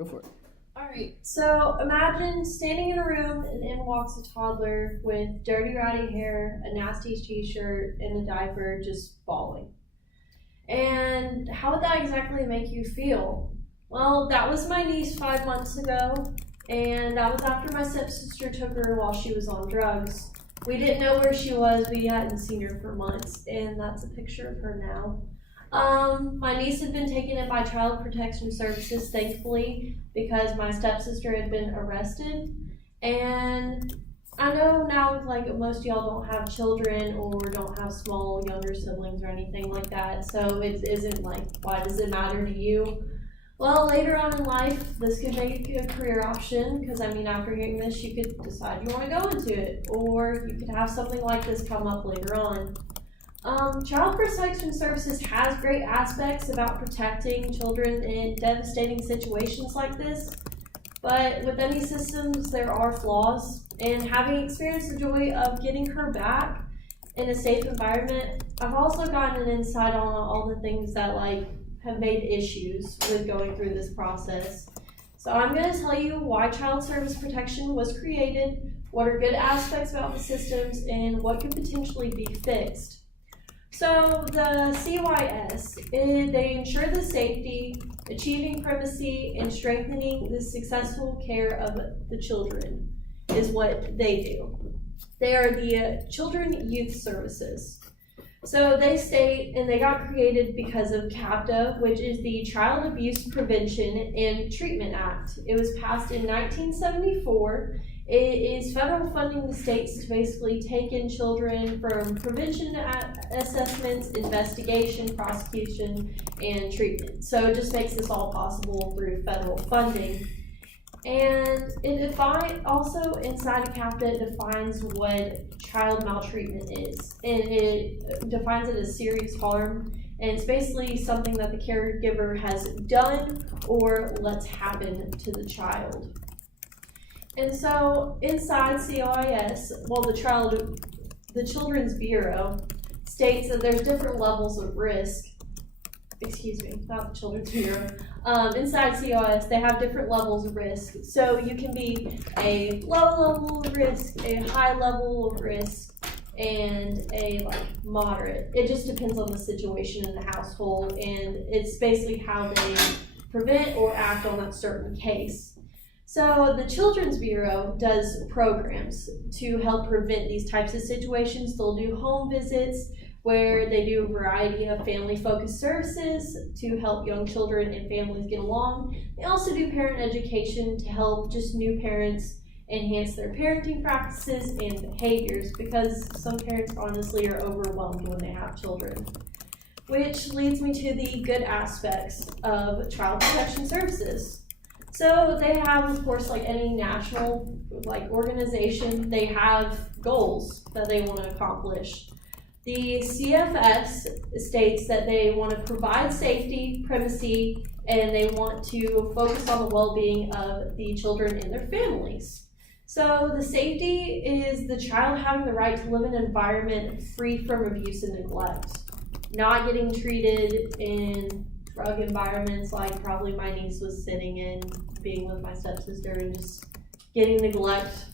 Go for it. Alright, so imagine standing in a room and in walks a toddler with dirty, ratty hair, a nasty t-shirt, and a diaper just bawling. And how would that exactly make you feel? Well, that was my niece 5 months ago, and that was after my stepsister took her while she was on drugs. We didn't know where she was, we hadn't seen her for months, and that's a picture of her now. My niece had been taken in by Child Protection Services, thankfully, because my stepsister had been arrested. And I know now, like, most of y'all don't have children or don't have small, younger siblings or anything like that, so it isn't like, why does it matter to you? Well, later on in life, this could make a career option, because I mean, after hearing this, you could decide you want to go into it, or you could have something like this come up later on. Child Protection Services has great aspects about protecting children in devastating situations like this, but with any systems, there are flaws, and having experienced the joy of getting her back in a safe environment, I've also gotten an insight on all the things that have made issues with going through this process. So I'm going to tell you why child service protection was created, what are good aspects about the systems, and what could potentially be fixed. So the CYS, they ensure the safety, achieving primacy, and strengthening the successful care of the children is what they do. They are the Children Youth Services. So they state, and they got created because of CAPTA, which is the Child Abuse Prevention and Treatment Act. It was passed in 1974. It is federal funding the states to basically take in children from prevention assessments, investigation, prosecution, and treatment. So it just makes this all possible through federal funding. And it also inside of CAPTA, it defines what child maltreatment is. And it defines it as serious harm. And it's basically something that the caregiver has done or lets happen to the child. And so inside COIS, well, the Children's Bureau states that there's different levels of risk. Excuse me, not the Children's Bureau. Inside COIS, they have different levels of risk. So you can be a low level of risk, a high level of risk, and a moderate. It just depends on the situation in the household, and it's basically how they prevent or act on that certain case. So the Children's Bureau does programs to help prevent these types of situations. They'll do home visits where they do a variety of family-focused services to help young children and families get along. They also do parent education to help just new parents enhance their parenting practices and behaviors, because some parents honestly are overwhelmed when they have children. Which leads me to the good aspects of Child Protection Services. So they have, of course, like any national organization, they have goals that they want to accomplish. The CFS states that they want to provide safety, primacy, and they want to focus on the well-being of the children and their families. So the safety is the child having the right to live in an environment free from abuse and neglect, not getting treated in drug environments like probably my niece was sitting in, being with my stepsister, and just getting neglect.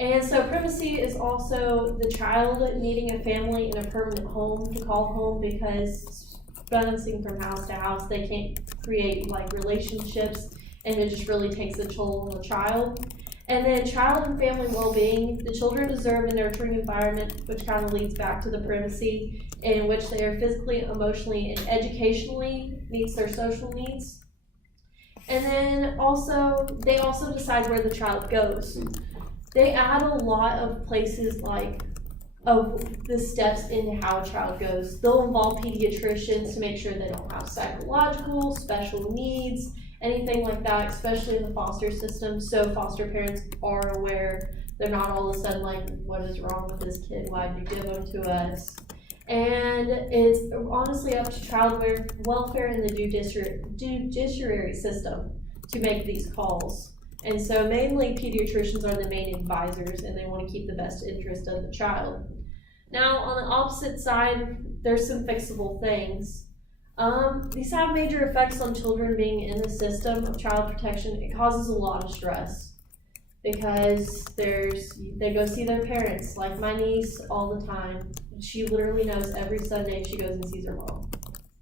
And so primacy is also the child needing a family and a permanent home to call home, because bouncing from house to house, they can't create relationships, and it just really takes a toll on the child. And then child and family well-being, the children deserve a nurturing environment, which kind of leads back to the primacy, in which they are physically, emotionally, and educationally meets their social needs. And then they also decide where the child goes. They add a lot of places of the steps into how a child goes. They'll involve pediatricians to make sure they don't have psychological, special needs, anything like that, especially in the foster system, so foster parents are aware. They're not all of a sudden like, what is wrong with this kid? Why did you give him to us? And it's honestly up to child welfare and the judiciary system to make these calls. And so mainly pediatricians are the main advisors, and they want to keep the best interest of the child. Now, on the opposite side, there's some fixable things. These have major effects on children being in the system of child protection. It causes a lot of stress because they go see their parents, like my niece, all the time. She literally knows every Sunday she goes and sees her mom.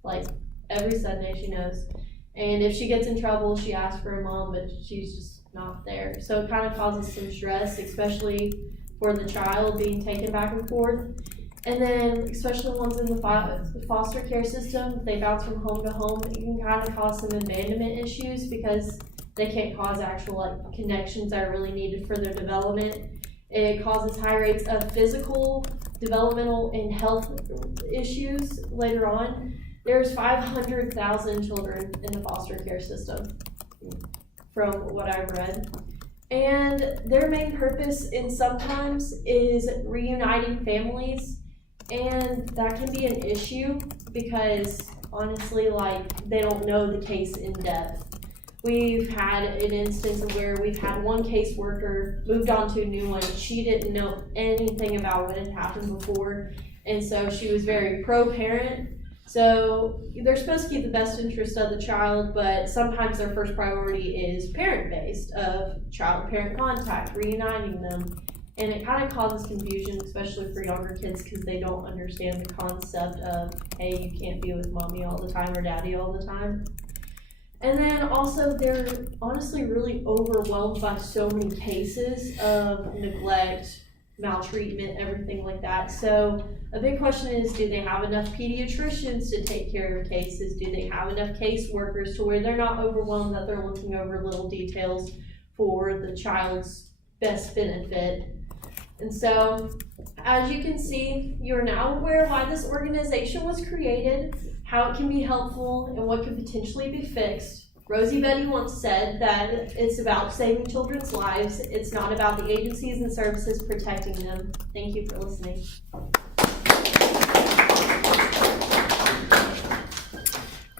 Like, every Sunday she knows. And if she gets in trouble, she asks for a mom, but she's just not there. So it kind of causes some stress, especially for the child being taken back and forth. And then, especially ones in the foster care system, they bounce from home to home. It can kind of cause some abandonment issues because they can't cause actual connections that are really needed for their development. It causes high rates of physical, developmental, and health issues later on. There's 500,000 children in the foster care system, from what I've read. And their main purpose sometimes is reuniting families, and that can be an issue because honestly, they don't know the case in depth. We've had an instance of where we've had one caseworker moved on to a new one. She didn't know anything about what had happened before, and so she was very pro-parent. So they're supposed to keep the best interest of the child, but sometimes their first priority is parent-based, of child-parent contact, reuniting them. And it kind of causes confusion, especially for younger kids, because they don't understand the concept of, hey, you can't be with mommy all the time or daddy all the time. And then also they're honestly really overwhelmed by so many cases of neglect, maltreatment, everything like that. So a big question is, do they have enough pediatricians to take care of cases? Do they have enough caseworkers to where they're not overwhelmed, that they're looking over little details for the child's best benefit? And so, as you can see, you're now aware why this organization was created, how it can be helpful, and what could potentially be fixed. Rosie Betty once said that it's about saving children's lives. It's not about the agencies and services protecting them. Thank you for listening.